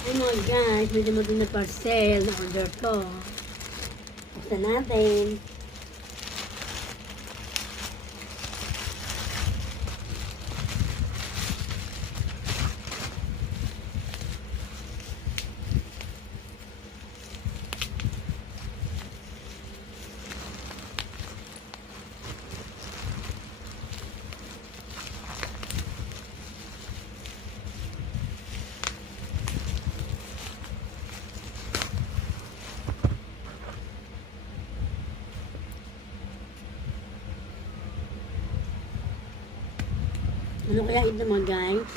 Oh my gosh, may dumating na parcel na order ko. Buksan natin. Ano kaya ito mga guys?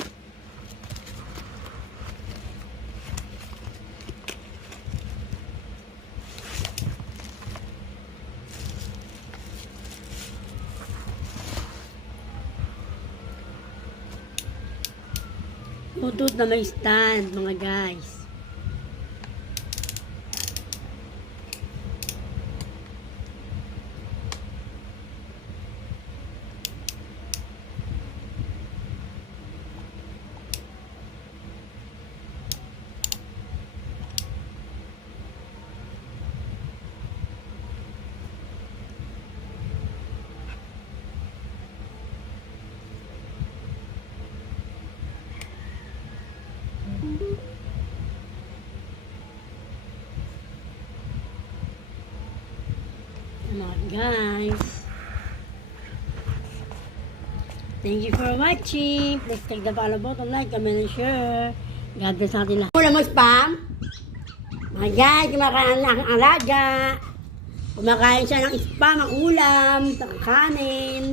Bluetooth na may stand mga guys. Mga guys. Thank you for watching. Please click the follow button, like, comment, and share. God bless natin lahat. Wala mo spam? Mga guys, kumakain lang ang alaga. Kumakain siya ng spam, ang ulam, ng kanin.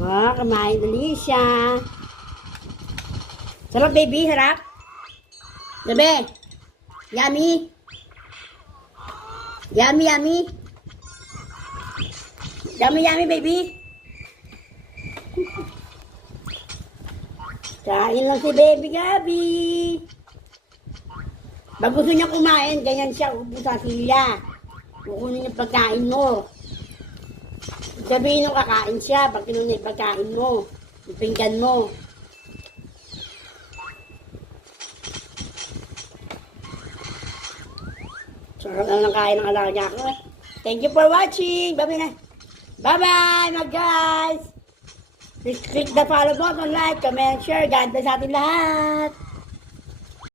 Oh, kumain ulit siya. Sarap baby, sarap. Gabi. Yummy. Yummy, yummy. Yummy, yummy, baby. Kain lang si baby Gabi. Pag gusto niya kumain, ganyan siya, ubos sa silya. Kukunin yung pagkain mo. Sabihin nung kakain siya, pag kinunin yung pagkain mo, yung pinggan mo. Sarap lang ng kain ng alaga ko. Thank you for watching. Bye-bye na. Bye-bye mga guys. Please click the follow button, like, comment, share. God bless sa atin lahat.